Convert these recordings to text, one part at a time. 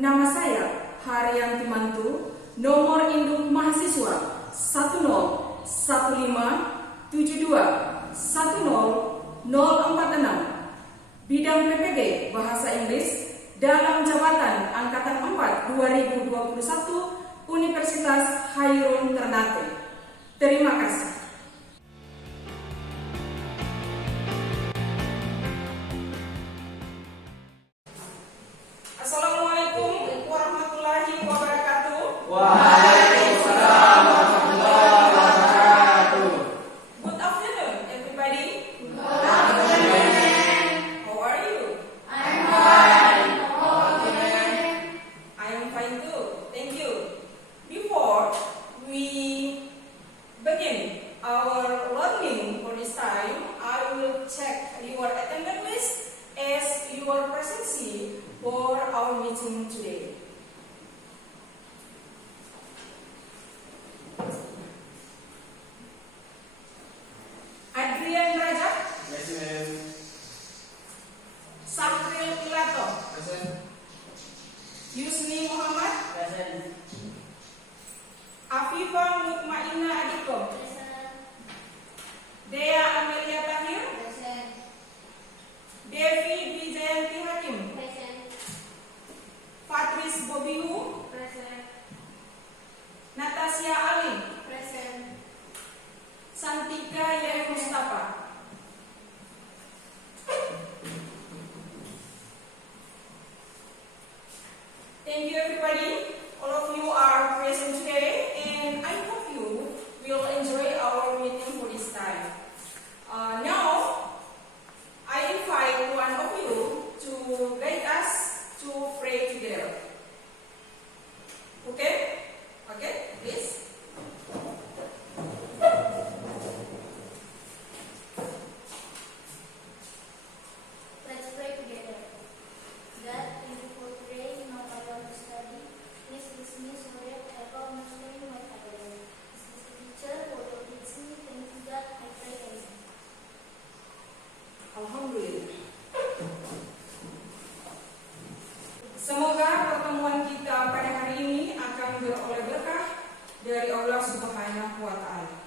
nama saya Haryanti Mantu, nomor induk mahasiswa 10157210046, bidang PPG Bahasa Inggris dalam jabatan Angkatan 4 2021 Universitas Hairun Ternate. Terima kasih. Assalamualaikum warahmatullahi wabarakatuh. Waalaikumsalam warahmatullahi wabarakatuh. Good afternoon, everybody. Good afternoon. How are you? I'm fine. I am fine too. Thank you. Before we begin our learning for this time, I will check your attendance list as your presence for our meeting today. Adrian Raja, Present. Sahril Ilato, Present. Yusni Muhammad, Present. Afifa Mutmainah Adiko, Dea Amelia Tahir, Devi Wijayanti Hakim, Patris Bobihu, Natasha Ali, Santika Yaya Mustafa. Thank you everybody. All of you are present today and I hope you will enjoy our meeting for this time. Now, I invite one of you to guide us to pray together. Okay? Okay, please. Let's pray together. God, thank you for today in our Bible study. Please dismiss me so that I will understand what I learn. This is the teacher who will teach me. Thank you, God. I pray amen. Alhamdulillah. Semoga pertemuan kita pada hari ini akan beroleh berkah dari Allah Subhanahu wa Ta'ala.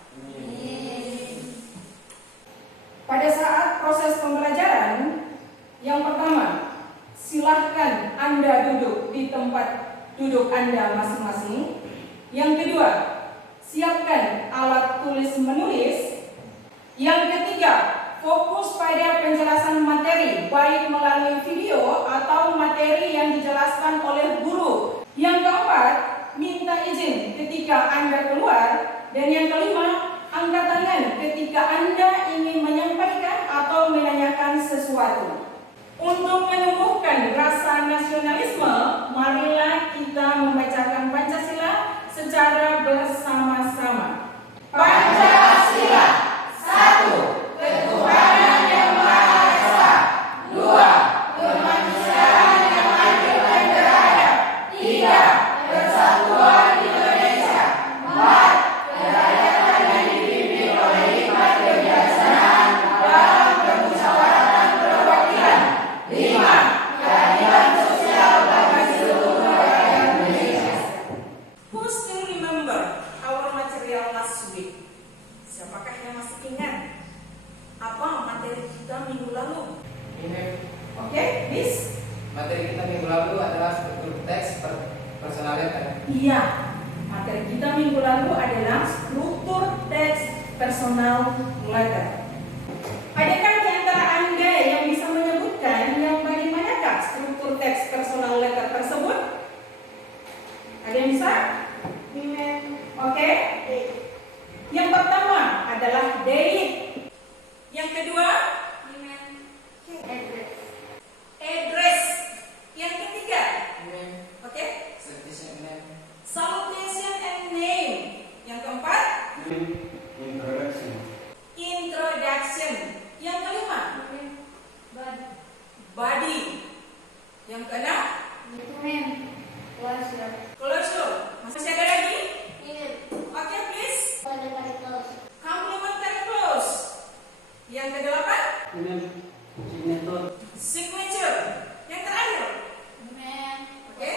Pada saat proses pembelajaran, yang pertama, silahkan Anda duduk di tempat duduk Anda masing-masing. Yang kedua, siapkan alat tulis menulis. Yang ketiga, fokus pada penjelasan materi, baik melalui video atau materi yang dijelaskan oleh guru. Yang keempat, minta izin ketika Anda keluar. Dan yang kelima, angkat tangan ketika Anda ingin menyampaikan atau menanyakan sesuatu. Untuk menumbuhkan rasa nasionalisme, marilah kita membacakan Pancasila secara bersama-sama. Pancasila. 1. Ketuhanan yang Maha Esa. 2. Kemanusiaan yang adil dan beradab. 3. Persatuan Indonesia. 4. Kerakyatan yang dipimpin oleh hikmat kebijaksanaan dalam permusyawaratan perwakilan. 5. Keadilan sosial bagi seluruh rakyat Indonesia. Who still remember our material last week? Siapakah yang masih ingat apa materi kita minggu lalu? Ini Oke, please. materi kita minggu lalu adalah struktur teks personal letter. Iya, materi kita minggu lalu adalah struktur teks personal letter. Adakah di antara Anda yang bisa menyebutkan yang bagaimanakah struktur teks personal letter tersebut? Ada yang bisa? Oke. Yang pertama adalah date. Yang kedua, address. Yang ketiga, oke, salutation and name. Yang keempat, introduction. Yang kelima, body. Yang keenam, closure. Masih ada lagi? Oke, please. Complementary clause. Yang kedelapan, signature. Yang terakhir, oke,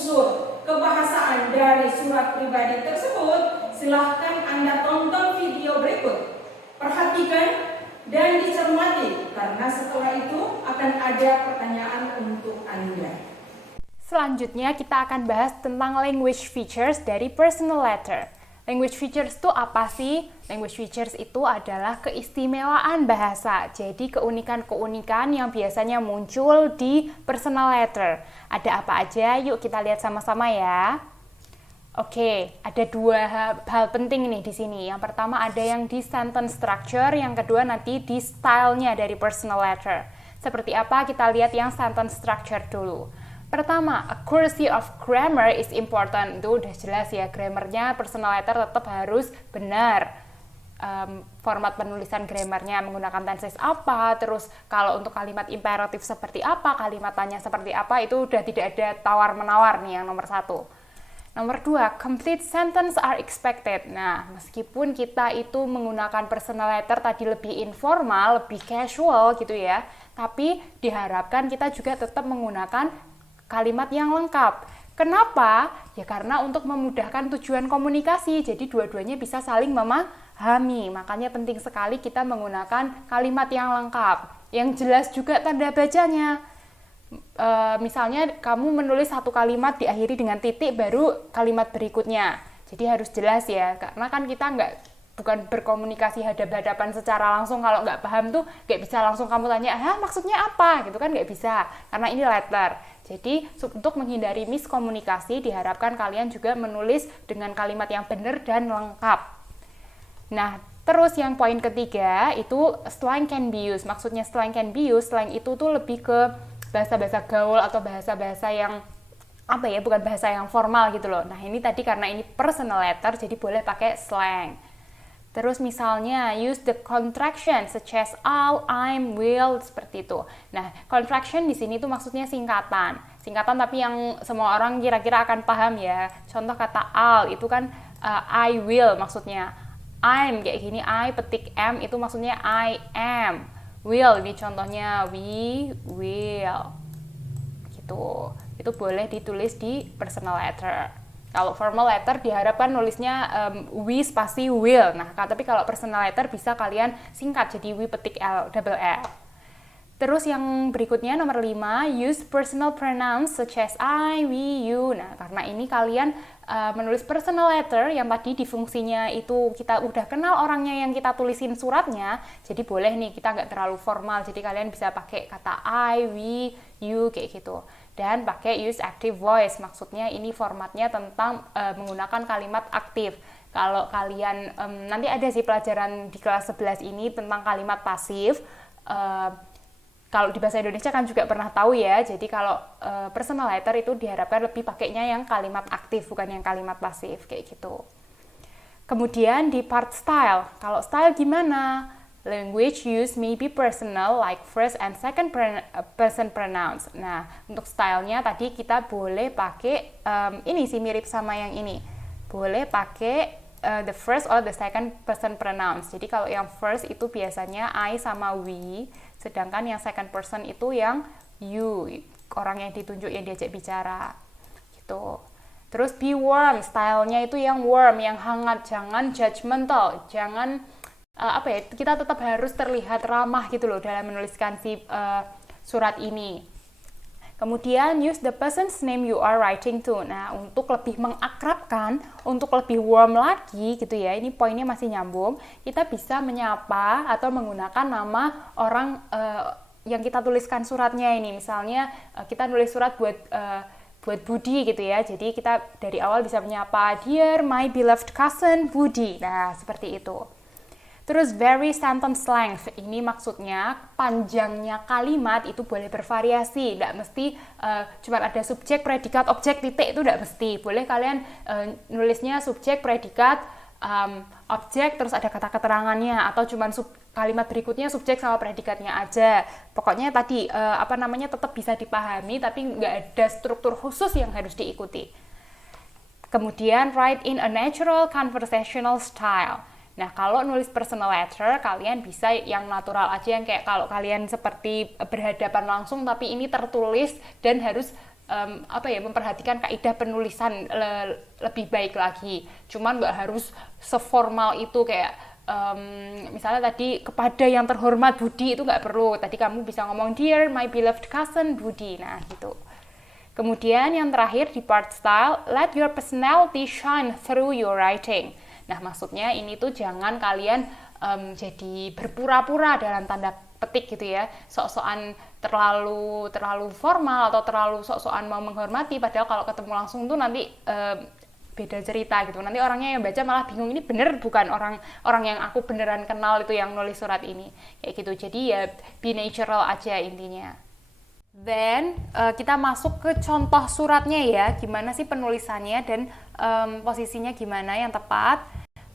unsur kebahasaan dari surat pribadi tersebut, silahkan Anda tonton video berikut. Perhatikan dan dicermati, karena setelah itu akan ada pertanyaan untuk Anda. Selanjutnya kita akan bahas tentang language features dari personal letter. Language features itu apa sih? Language features itu adalah keistimewaan bahasa. Jadi keunikan-keunikan yang biasanya muncul di personal letter. Ada apa aja? Yuk kita lihat sama-sama ya. Oke, ada dua hal penting nih di sini. Yang pertama ada yang di sentence structure, yang kedua nanti di stylenya dari personal letter. Seperti apa? Kita lihat yang sentence structure dulu. Pertama, accuracy of grammar is important. Itu udah jelas ya, grammarnya personal letter tetap harus benar. Format penulisan grammarnya menggunakan tenses apa, terus kalau untuk kalimat imperatif seperti apa, kalimat tanya seperti apa, itu udah tidak ada tawar-menawar nih yang nomor 1. Nomor 2, complete sentence are expected. Nah, meskipun kita itu menggunakan personal letter tadi lebih informal, lebih casual gitu ya, tapi diharapkan kita juga tetap menggunakan kalimat yang lengkap. Kenapa? Ya karena untuk memudahkan tujuan komunikasi, jadi dua-duanya bisa saling memahami. Makanya penting sekali kita menggunakan kalimat yang lengkap. Yang jelas juga tanda bacanya. Misalnya kamu menulis satu kalimat diakhiri dengan titik baru kalimat berikutnya. Jadi harus jelas ya, karena kan kita bukan berkomunikasi hadap-hadapan secara langsung. Kalau nggak paham tuh nggak bisa langsung kamu tanya, maksudnya apa? Gitu kan nggak bisa, karena ini letter. Jadi untuk menghindari miskomunikasi diharapkan kalian juga menulis dengan kalimat yang benar dan lengkap. Nah, terus yang poin ketiga itu slang can be used. Maksudnya slang can be used, slang itu tuh lebih ke bahasa-bahasa gaul atau bahasa-bahasa yang bukan bahasa yang formal gitu loh. Nah, ini tadi karena ini personal letter jadi boleh pakai slang. Terus misalnya use the contraction such as I'll, I'm, will, seperti itu. Nah, contraction di sini tuh maksudnya singkatan. Singkatan tapi yang semua orang kira-kira akan paham ya. Contoh kata I'll itu kan I will maksudnya. I'm kayak gini, I petik M itu maksudnya I am. Will ini contohnya we will. Gitu. Itu boleh ditulis di personal letter. Kalau formal letter diharapkan nulisnya we spasi will. Nah, tapi kalau personal letter bisa kalian singkat jadi we petik L, double L. Terus yang berikutnya nomor 5, use personal pronouns such as I, we, you. Nah, karena ini kalian menulis personal letter yang tadi di fungsinya itu kita udah kenal orangnya yang kita tulisin suratnya, jadi boleh nih kita nggak terlalu formal. Jadi kalian bisa pakai kata I, we, you kayak gitu. Dan pakai use active voice, maksudnya ini formatnya tentang menggunakan kalimat aktif. Kalau kalian, nanti ada sih pelajaran di kelas 11 ini tentang kalimat pasif. Kalau di bahasa Indonesia kan juga pernah tahu ya, jadi kalau personal letter itu diharapkan lebih pakainya yang kalimat aktif, bukan yang kalimat pasif, kayak gitu. Kemudian di part style, kalau style gimana? Language use may be personal like first and second person pronouns. Nah, untuk stylenya tadi kita boleh pakai ini sih mirip sama yang ini. Boleh pakai the first or the second person pronouns. Jadi kalau yang first itu biasanya I sama we, sedangkan yang second person itu yang you, orang yang ditunjuk yang diajak bicara. Gitu. Terus be warm, stylenya itu yang warm, yang hangat, jangan judgmental, jangan kita tetap harus terlihat ramah gitu loh dalam menuliskan si surat ini. Kemudian use the person's name you are writing to. Nah, untuk lebih mengakrabkan, untuk lebih warm lagi gitu ya, ini poinnya masih nyambung, kita bisa menyapa atau menggunakan nama orang yang kita tuliskan suratnya ini. Misalnya kita nulis surat buat Budi gitu ya, jadi kita dari awal bisa menyapa, dear my beloved cousin Budi. Nah, seperti itu. Terus vary sentence length, ini maksudnya panjangnya kalimat itu boleh bervariasi, tidak mesti cuma ada subjek, predikat, objek, titik, itu tidak mesti. Boleh kalian nulisnya subjek, predikat, objek, terus ada kata keterangannya, atau cuma kalimat berikutnya subjek sama predikatnya aja. Pokoknya tadi tetap bisa dipahami, tapi nggak ada struktur khusus yang harus diikuti. Kemudian write in a natural conversational style. Nah, kalau nulis personal letter, kalian bisa yang natural aja, yang kayak kalau kalian seperti berhadapan langsung, tapi ini tertulis dan harus memperhatikan kaidah penulisan lebih baik lagi. Cuman nggak harus seformal itu kayak misalnya tadi kepada yang terhormat Budi itu nggak perlu. Tadi kamu bisa ngomong dear my beloved cousin Budi. Nah gitu. Kemudian yang terakhir di part style, let your personality shine through your writing. Nah maksudnya ini tuh jangan kalian jadi berpura-pura dalam tanda petik gitu ya, sok-sokan terlalu formal atau terlalu sok-sokan mau menghormati, padahal kalau ketemu langsung tuh nanti beda cerita gitu. Nanti orangnya yang baca malah bingung, ini bener bukan orang yang aku beneran kenal itu yang nulis surat ini kayak gitu. Jadi ya be natural aja intinya. Then kita masuk ke contoh suratnya ya, gimana sih penulisannya dan posisinya gimana yang tepat.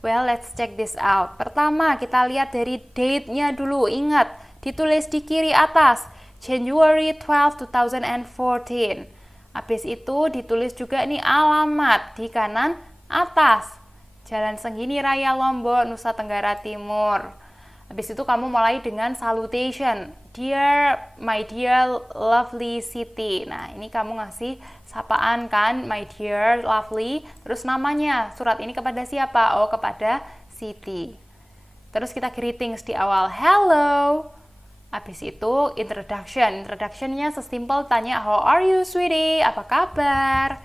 Well, let's check this out. Pertama, kita lihat dari date-nya dulu. Ingat, ditulis di kiri atas, January 12, 2014. Habis itu ditulis juga nih alamat di kanan atas, Jalan Senggini Raya Lombok, Nusa Tenggara Timur. Habis itu kamu mulai dengan salutation, dear, my dear lovely city. Nah ini kamu ngasih sapaan kan, my dear lovely, terus namanya, surat ini kepada siapa? Oh kepada Siti. Terus kita greetings di awal, hello. Habis itu introductionnya sesimpel tanya how are you sweetie, apa kabar.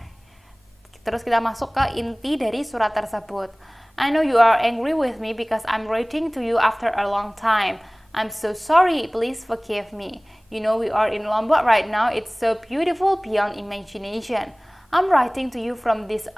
Terus kita masuk ke inti dari surat tersebut. I know you are angry with me because I'm writing to you after a long time. I'm so sorry, please forgive me. You know we are in Lombok right now, it's so beautiful beyond imagination. I'm writing to you from this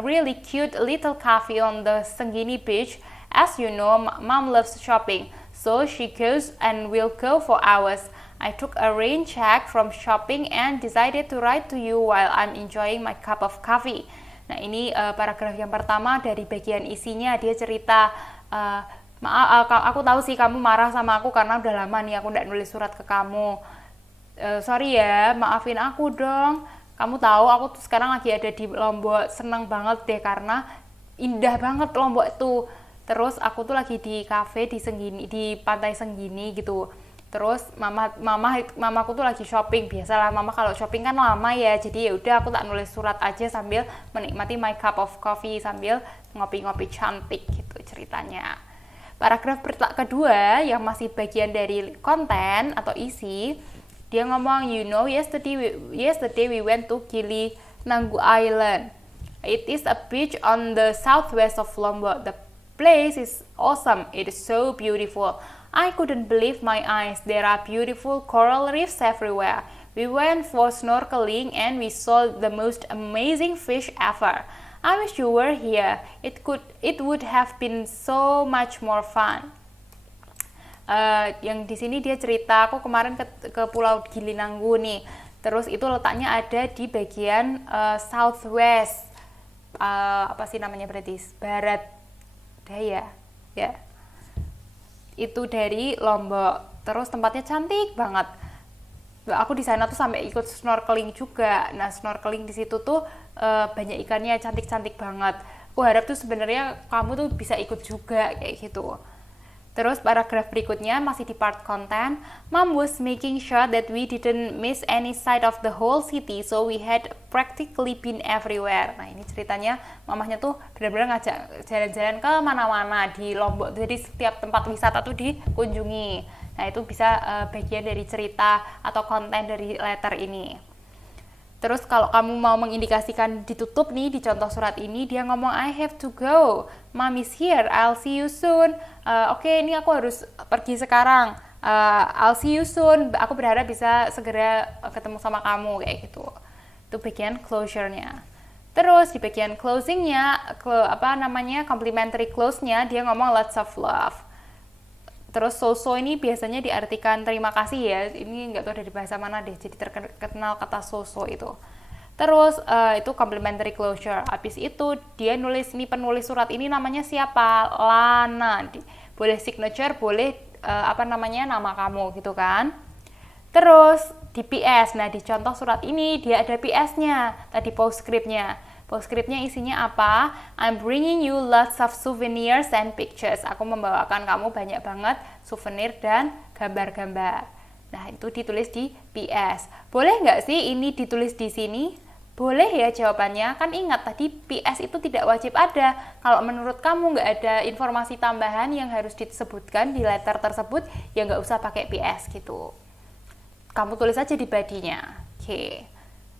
really cute little cafe on the Senggini beach. As you know, Mom loves shopping, so she goes and will go for hours. I took a rain check from shopping and decided to write to you while I'm enjoying my cup of coffee. Nah ini paragraf yang pertama dari bagian isinya, dia cerita, maaf aku tahu sih kamu marah sama aku karena udah lama nih aku nggak nulis surat ke kamu. Sorry ya, maafin aku dong. Kamu tahu aku tuh sekarang lagi ada di Lombok, seneng banget deh karena indah banget Lombok itu. Terus aku tuh lagi di cafe di Senggini, di pantai Senggini gitu. Terus mamaku tuh lagi shopping. Biasalah mama kalau shopping kan lama ya, jadi ya udah aku tak nulis surat aja sambil menikmati my cup of coffee sambil ngopi-ngopi cantik gitu ceritanya. Paragraf kedua yang masih bagian dari konten atau isi, dia ngomong, you know yesterday we went to Gili Nanggu Island. It is a beach on the southwest of Lombok. The place is awesome. It is so beautiful. I couldn't believe my eyes. There are beautiful coral reefs everywhere. We went for snorkeling and we saw the most amazing fish ever. I wish you were here. It would have been so much more fun. Yang di sini dia cerita, aku kemarin ke Pulau Gili Nanggu nih. Terus itu letaknya ada di bagian southwest. Apa sih namanya berarti? Barat daya. Ya. Itu dari Lombok. Terus tempatnya cantik banget. Aku di sana tuh sampai ikut snorkeling juga. Nah, snorkeling di situ tuh banyak ikannya cantik-cantik banget. Aku harap tuh sebenarnya kamu tuh bisa ikut juga kayak gitu. Terus paragraf berikutnya masih di part konten. Mom was making sure that we didn't miss any side of the whole city, so we had practically been everywhere. Nah ini ceritanya mamahnya tuh benar-benar ngajak jalan-jalan ke mana-mana di Lombok. Jadi setiap tempat wisata tuh dikunjungi. Nah itu bisa bagian dari cerita atau konten dari letter ini. Terus kalau kamu mau mengindikasikan ditutup nih di contoh surat ini, dia ngomong I have to go, Mom is here, I'll see you soon. Oke, ini aku harus pergi sekarang. I'll see you soon. Aku berharap bisa segera ketemu sama kamu kayak gitu. Itu bagian closure-nya. Terus di bagian closing-nya, complimentary close-nya dia ngomong lots of love. Terus so-so ini biasanya diartikan terima kasih ya. Ini nggak tahu dari bahasa mana deh. Jadi terkenal kata so-so itu. Terus itu complimentary closure. Habis itu dia nulis, ini penulis surat ini namanya siapa? Lana. Boleh signature, boleh nama kamu gitu kan. Terus di PS. Nah di contoh surat ini dia ada PS-nya. Tadi postscript-nya. Postscript-nya isinya apa? I'm bringing you lots of souvenirs and pictures. Aku membawakan kamu banyak banget souvenir dan gambar-gambar. Nah, itu ditulis di PS. Boleh nggak sih ini ditulis di sini? Boleh ya jawabannya. Kan ingat tadi PS itu tidak wajib ada. Kalau menurut kamu nggak ada informasi tambahan yang harus disebutkan di letter tersebut, ya nggak usah pakai PS gitu. Kamu tulis aja di body-nya. Oke.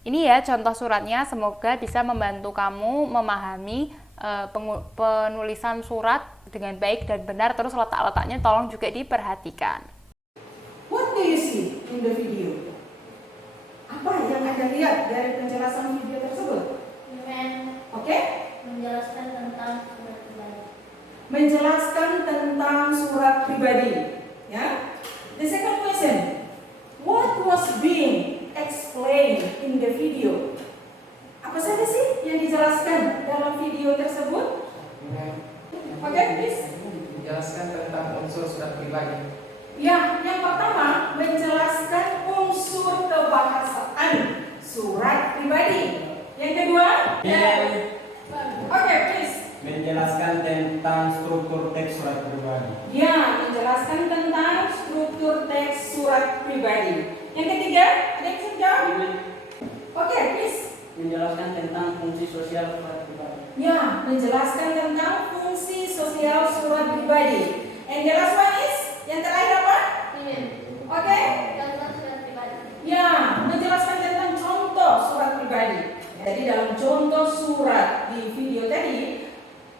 Ini ya contoh suratnya. Semoga bisa membantu kamu memahami penulisan surat dengan baik dan benar. Terus letak-letaknya tolong juga diperhatikan. What do you see in the video? Apa yang Anda lihat dari penjelasan video tersebut? Oke? Menjelaskan tentang surat pribadi. Menjelaskan tentang surat pribadi. Ya. The second question, what was being explained in the video? Apa saja sih yang dijelaskan dalam video tersebut? Oke, please. Menjelaskan tentang unsur surat pribadi. Ya, yang pertama menjelaskan unsur kebahasaan surat pribadi. Yang kedua, oke, please. Menjelaskan tentang struktur teks surat pribadi. Ya, menjelaskan tentang struktur teks surat pribadi. Yang ketiga, ada yang bisa jawab? Oke, please. Menjelaskan tentang fungsi sosial surat pribadi. Ya, menjelaskan tentang fungsi sosial surat pribadi. And the last one is, yang terakhir apa? Oke. Contoh surat pribadi. Ya, menjelaskan tentang contoh surat pribadi. Jadi dalam contoh surat di video tadi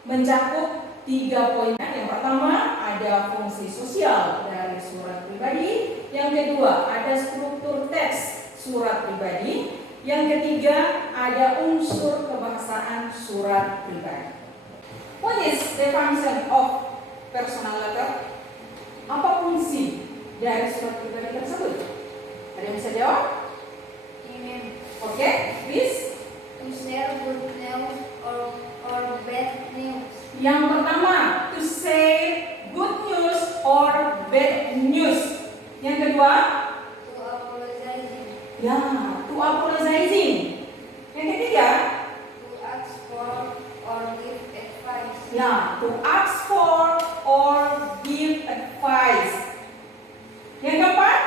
mencakup 3 poin. Yang pertama ada fungsi sosial dari surat pribadi. Yang kedua ada struktur teks surat pribadi. Yang ketiga ada unsur kebahasaan surat pribadi. What is the function of personal letter? Apa fungsi dari surat pribadi tersebut? Ada yang bisa jawab? Oke, please. To share good news or bad news. Yang pertama, to say good news or bad news. Yang kedua, To apologizing. ya, to apologizing. Yang ketiga, To ask for or give advice. ya, to ask for or give advice. Yang keempat,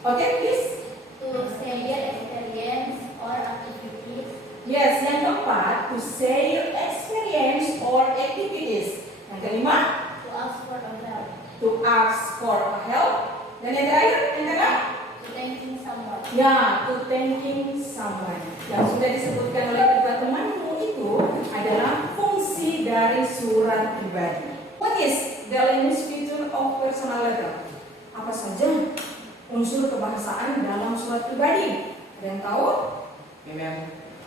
oke, please. To share experience or activities. Yes, yang keempat, to share experience or activities. Yang kelima, To ask for help. to ask for help. Dan yang terakhir, yang keenam, To thanking someone. ya, to thanking someone. Yang sudah disebutkan oleh kedua temanmu itu adalah fungsi dari surat pribadi. What is the language feature of personal letter? Apa saja unsur kebahasaan dalam surat pribadi? Ada yang tahu?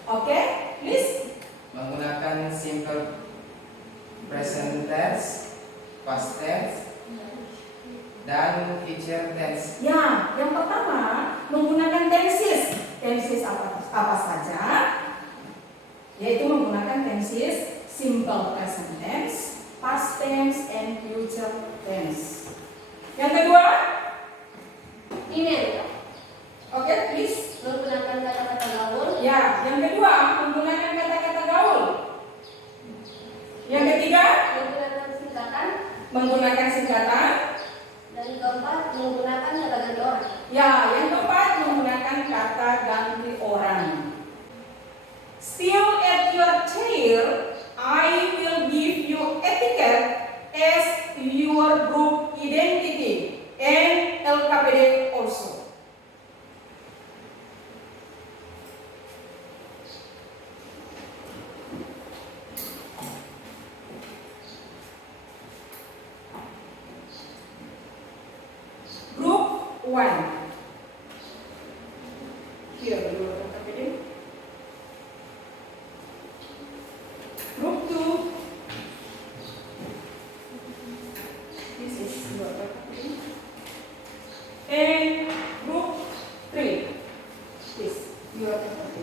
Oke, please. Menggunakan simple present tense, past tense, dan future tense. Ya, yang pertama menggunakan tenses. Tenses apa saja? Yaitu menggunakan tenses simple present tense, past tense, and future tense. Yang kedua, oke, please. Menggunakan kata-kata gaul. Ya, yang kedua menggunakan kata-kata gaul. Yang ketiga Menggunakan singkatan. menggunakan singkatan. Dan keempat menggunakan kata ganti orang. Ya, yang keempat menggunakan kata ganti orang. Still at your chair, I will give you etiquette as your group identity and LKPD also. Group 1. Here, your LKPD. Group 2. This is your LKPD. And group 3. This, your LKPD.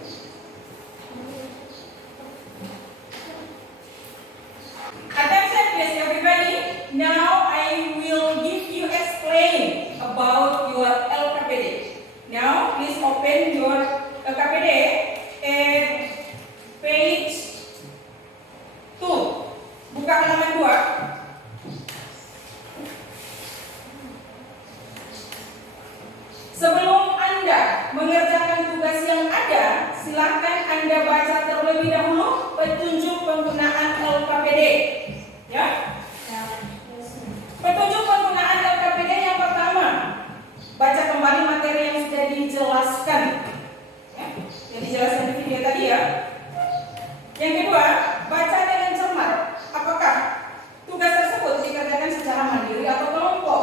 Attention please everybody. Now I will give you explain about your LKPD. Now please open your LKPD and page 2. Buka halaman 2. Silakan Anda baca terlebih dahulu petunjuk penggunaan LKPD. Ya. Petunjuk penggunaan LKPD yang pertama, baca kembali materi yang sudah dijelaskan. Ya, yang dijelaskan di video tadi ya. Yang kedua, baca dengan cermat. Apakah tugas tersebut dikerjakan secara mandiri atau kelompok?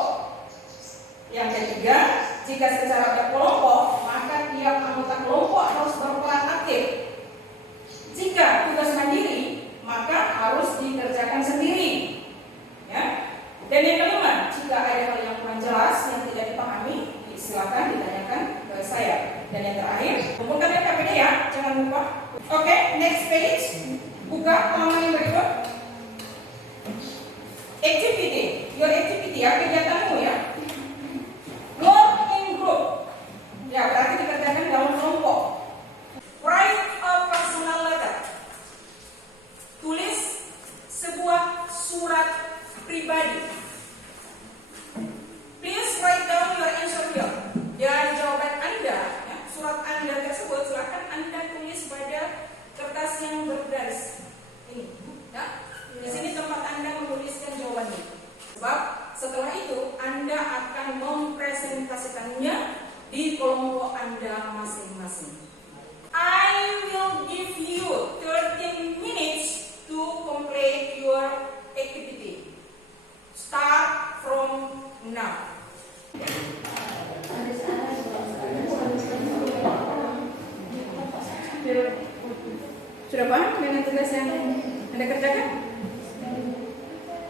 Yang ketiga, jika secara berkelompok, maka tiap anggota kelompok harus berperan aktif. Jika tugas mandiri, maka harus dikerjakan sendiri. Ya. Dan yang kelima, jika ada hal yang kurang jelas yang tidak dipahami, silakan ditanyakan ke saya. Dan yang terakhir, kumpulkan LKPD ya, jangan lupa. Oke, next page. Buka halaman yang berikut. Activity, your activity ya, kegiatanmu ya. Work in group. Ya, berarti dikerjakan dalam kelompok. Write a personal letter. Tulis sebuah surat pribadi. Please write down your answer here. Dan jawaban Anda, ya, surat Anda tersebut silakan Anda tulis pada kertas yang berbaris. Ini, ya. Di sini tempat Anda menuliskan jawabannya. Sebab setelah itu Anda akan mempresentasikannya di kelompok Anda masing-masing. I will give you 13 minutes to complete your activity. Start from now. Sudah paham dengan tugas yang Anda kerjakan?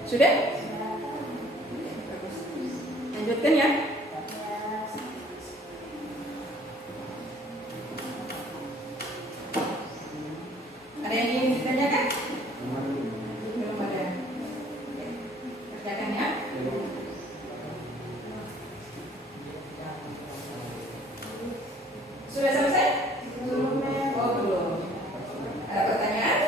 Sudah? Bagus. Lanjutkan ya. Ada yang ingin ditanyakan? Belum ada. Kerjakan ya. Sudah selesai? Oh, belum. Ada pertanyaan?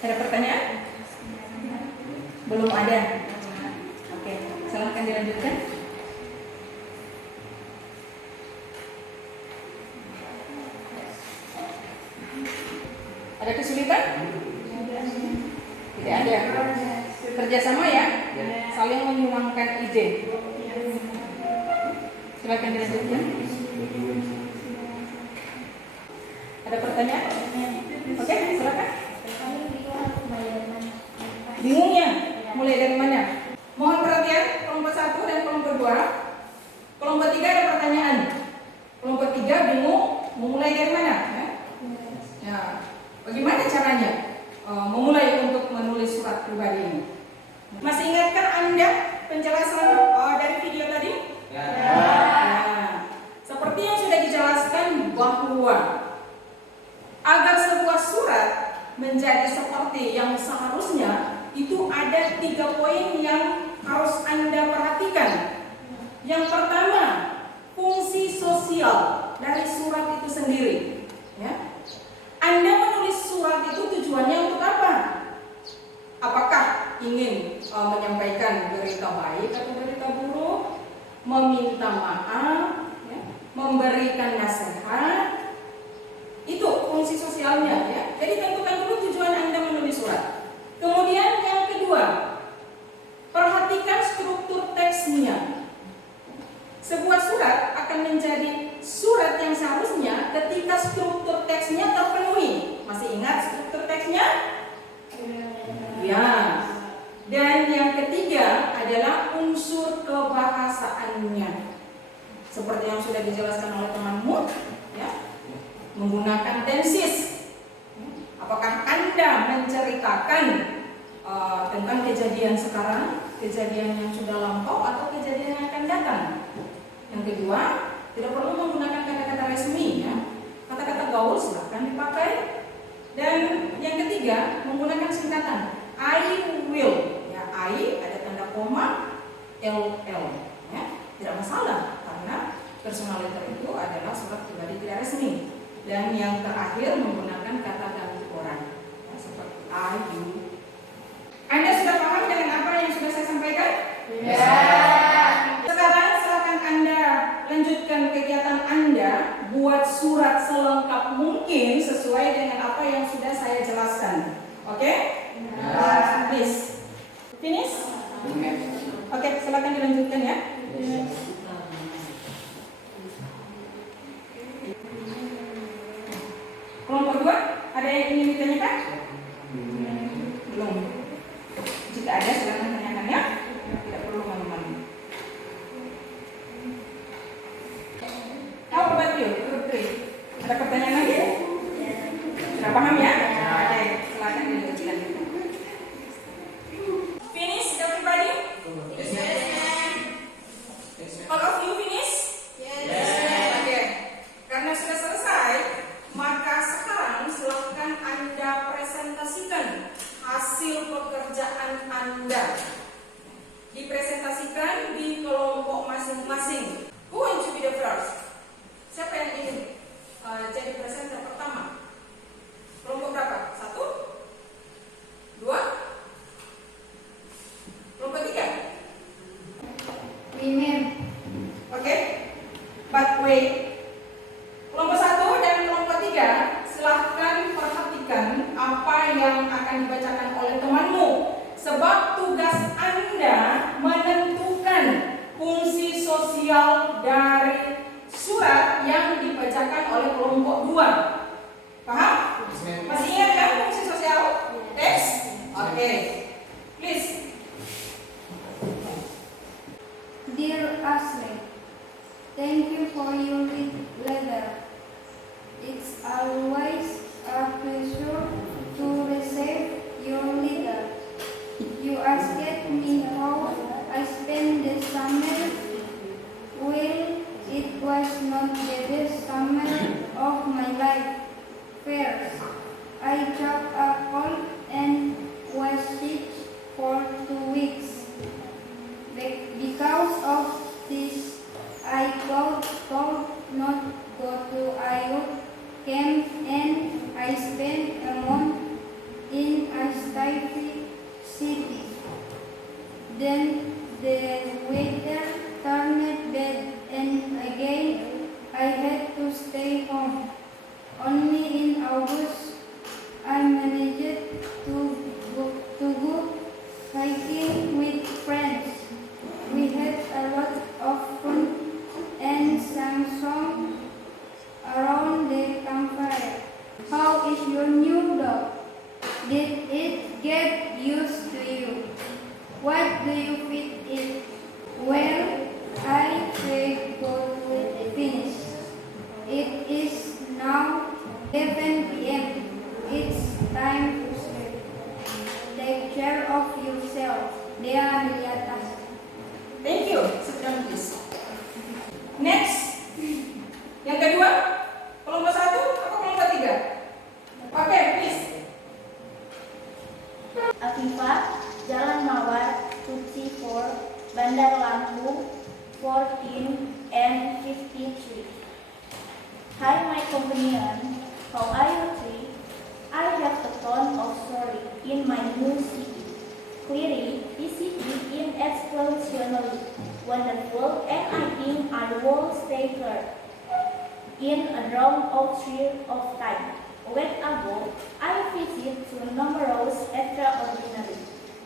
Ada pertanyaan? Belum ada. Oke, silahkan dilanjutkan. Ada kesulitan? Tidak ada. Kerjasama ya, saling menyumbangkan ide. Silakan dilanjutkan. Ada pertanyaan? Oke, silakan. Bingungnya? Mulai dari mana? Mohon perhatian kelompok 1 dan kelompok 2. Kelompok 3 ada pertanyaan. Kelompok 3 bingung memulai dari mana? Ya, bagaimana caranya memulai untuk menulis surat pribadi ini? Masih ingatkah Anda penjelasan dari video tadi? Ya. Seperti yang sudah dijelaskan bahwa agar sebuah surat menjadi seperti yang seharusnya, itu ada 3 poin yang harus Anda perhatikan. Yang pertama, fungsi sosial dari surat itu sendiri. Ya. Anda menulis surat itu tujuannya untuk apa? Apakah ingin menyampaikan berita baik atau berita buruk, meminta maaf, ya, memberikan nasihat? Itu fungsi sosialnya ya. Jadi tentukan dulu tujuan Anda menulis surat. Kemudian yang kedua, perhatikan struktur teksnya. Sebuah surat akan menjadi surat yang seharusnya ketika struktur teksnya terpenuhi. Masih ingat struktur teksnya? Ya. Dan yang ketiga adalah unsur kebahasaannya. Seperti yang sudah dijelaskan oleh temanmu, ya. Menggunakan tenses. Apakah Anda menceritakan tentang kejadian sekarang, kejadian yang sudah lampau, atau kejadian yang akan datang? Yang kedua, tidak perlu menggunakan kata-kata resmi ya. Kata-kata gaul silakan dipakai. Dan yang ketiga, menggunakan singkatan I will. Ya, I ada tanda koma, LL ya. Tidak masalah karena personal letter itu adalah surat pribadi Dan yang terakhir menggunakan kata ganti orang, ya, seperti I, you. Anda sudah paham dengan apa yang sudah saya sampaikan? Ya. Sekarang silakan Anda lanjutkan kegiatan Anda, buat surat selengkap mungkin sesuai dengan apa yang sudah saya jelaskan. Oke? Please. Finish? Oke, silakan dilanjutkan ya. Kelompok 2, ada yang ingin ditanyakan? Belum. Jika ada, silakan tanyakan ya. Tidak perlu malu-malu. How about you? Group 3. Ada pertanyaan lagi? Sudah paham ya? Oke, silakan dilanjutkan. Finish, everybody? All of you finish? Oke. Karena sudah selesai, maka sekarang silakan Anda presentasikan hasil pekerjaan Anda. Dipresentasikan di kelompok masing-masing. Who want to be the first? Siapa yang ingin jadi presenter pertama? Kelompok berapa? 1? 2? Kelompok 3? Women. Oke. But wait. Kelompok 1 dan kelompok 3, silahkan perhatikan apa yang akan dibacakan oleh temanmu. Sebab tugas Anda menentukan fungsi sosial dari surat yang dibacakan oleh kelompok 2. Paham? Masih ingat kan fungsi sosial teks? Oke. Please. Dear Ashley, thank you for your letter. It's always a pleasure to receive your letter. You asked me how I spent the summer. Well, it was not the best summer of my life. First, I took a cold and was sick for 2 weeks. Because of this, I could not go to IO camp and I spent a month in a stifling city. Then the weather turned bad and again I had to stay home. Only in August I managed to go hiking with friends. We had a lot of fun and sang songs around the campfire. How is your new dog? Did it get used to you? What do you feed it? Well, I go to finish. It is now 11 p.m. It's time to sleep. Take care of yourself. Dea Amelia. Thank you. Sit down please. Next. Yang kedua, kelompok 1 atau kelompok 3? Oke, please. Afifah, Jalan Mawar, Tutsi 4, Bandar Lampung, 14 and 53. Hi my companion, how are you three? I have a ton of story in my new city. Clearly, this city is exceptionally wonderful and I think I will stay here in around a period of time. When ago, I visit to numerous extraordinary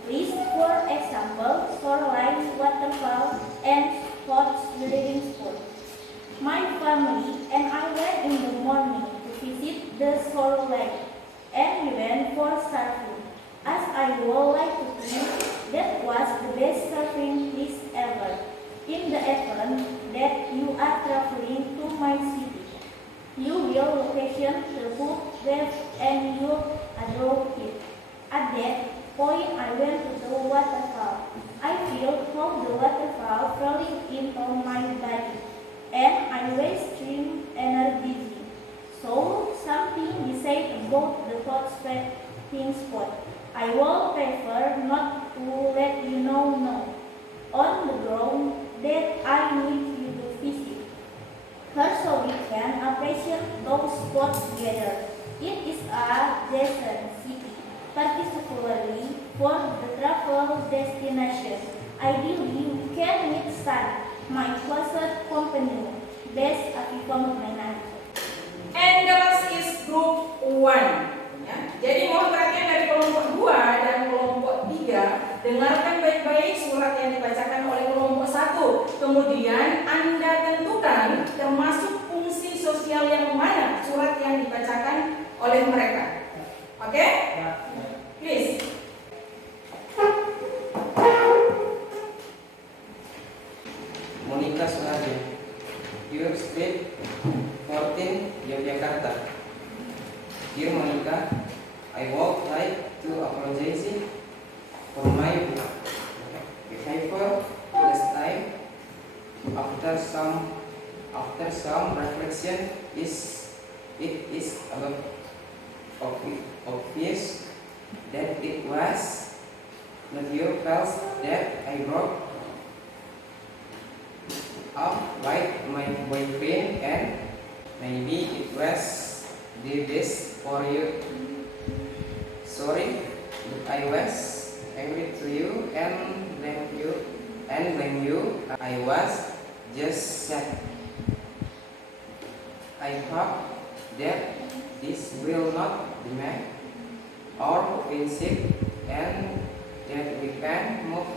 places, for example, shoreline, waterfall, and hot swimming pool. My family and I went in the morning to visit the shoreline, and we went for surfing. As I would like to think that was the best surfing place ever. In the event that you are traveling to my city, you will location the book web and you adore it. At that point, I went to the waterfall. I feel how the waterfall falling into my body, and I was stream energy. So something he said about the hot sweating spot. I will prefer not to let you know on the ground that I need you to visit. First, so we can appreciate those spots together. It is a desert city, particularly for the travel destination. Ideally, we can meet Sun, my closest companion, best Afifa Mukminah. And the last is group 1. Ya. Jadi mohon perhatian dari kelompok 2 dan kelompok 3. Dengarkan baik-baik surat yang dibacakan oleh kelompok 1. Kemudian Anda tentukan termasuk fungsi sosial yang mana surat yang dibacakan oleh mereka. Oke? Please. Monica Sunadia, York Street, 14, Yogyakarta. Dear Monica, I would like to apologize for my behavior last time. After some reflection, it is obvious that it was not your fault that I broke up with my boyfriend, and maybe it was the best for you. Sorry that I was angry to you and blame you. I was just sad. I hope that this will not damage our friendship and that we can move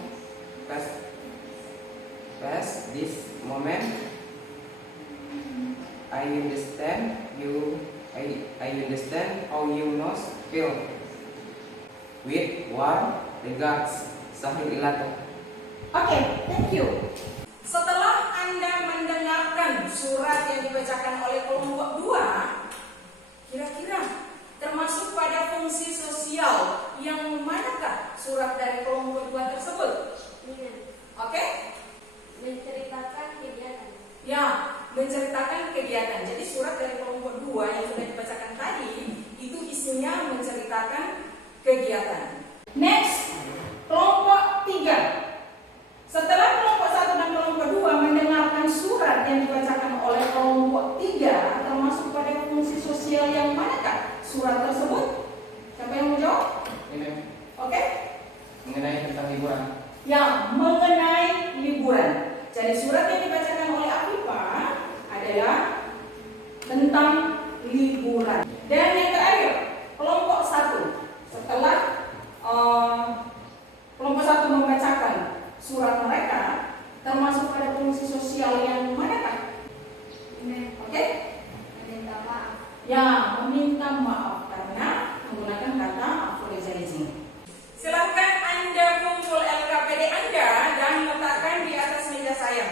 past this moment. I understand how you must feel. With warm regards, Sahil Ilato. Oke, thank you. Setelah Anda mendengarkan surat yang dibacakan oleh kelompok 2, kira-kira termasuk pada fungsi sosial yang manakah surat dari kelompok 2 tersebut? Oke? Menceritakan kegiatan. Ya, menceritakan kegiatan. Jadi surat dari kelompok 2 yang sudah dibacakan tadi itu isinya menceritakan kegiatan. Next, kelompok 3. Setelah kelompok 1 dan kelompok 2 mendengarkan surat yang dibacakan oleh kelompok 3, termasuk pada fungsi sosial yang manakah surat tersebut? Siapa yang mau jawab? Ini Oke? mengenai tentang liburan. Ya, mengenai liburan. Jadi surat yang dibacakan oleh Afifa adalah tentang liburan. Dan yang terakhir, kelompok 1. Setelah kelompok 1 membacakan surat mereka, termasuk pada fungsi sosial yang manakah? Oke? Meminta maaf. Ya, meminta maaf karena menggunakan kata apologizing. Silahkan Anda kumpul LKPD Anda dan letakkan di atas meja saya.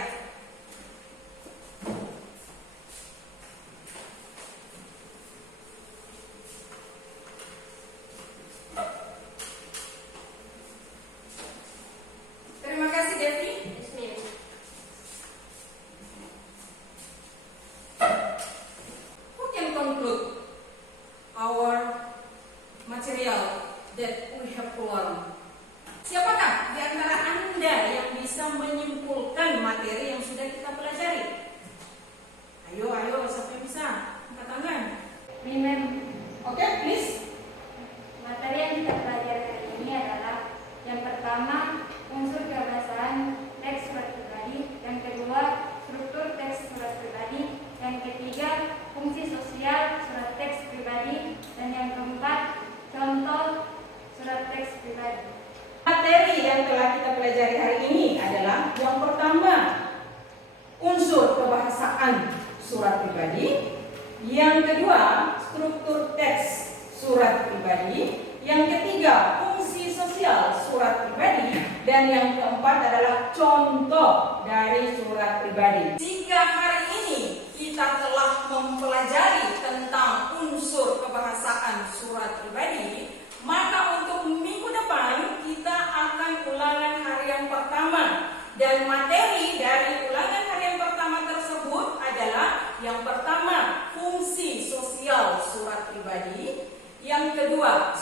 Terima kasih, Devi. Who can conclude our material that we have learned? Siapakah di antara Anda yang bisa menyimpulkan materi yang sudah kita pelajari? Ayo, siapa yang bisa? Angkat tangan. Oke, please. Materi yang kita pelajari hari ini adalah yang pertama, unsur kebahasaan teks surat pribadi, yang kedua, struktur teks surat pribadi, yang ketiga, fungsi sosial surat teks pribadi, dan yang keempat, contoh surat teks pribadi. Materi yang telah kita pelajari hari ini adalah yang pertama, unsur kebahasaan surat pribadi, yang kedua, struktur teks surat pribadi, yang ketiga, fungsi sosial surat pribadi, dan yang keempat adalah contoh dari surat pribadi. Jika hari ini kita telah mempelajari tentang unsur kebahasaan surat pribadi, maka untuk minggu depan kita akan ulangan harian pertama. Dan materi dari ulangan harian pertama tersebut adalah yang pertama, fungsi sosial surat pribadi, yang kedua,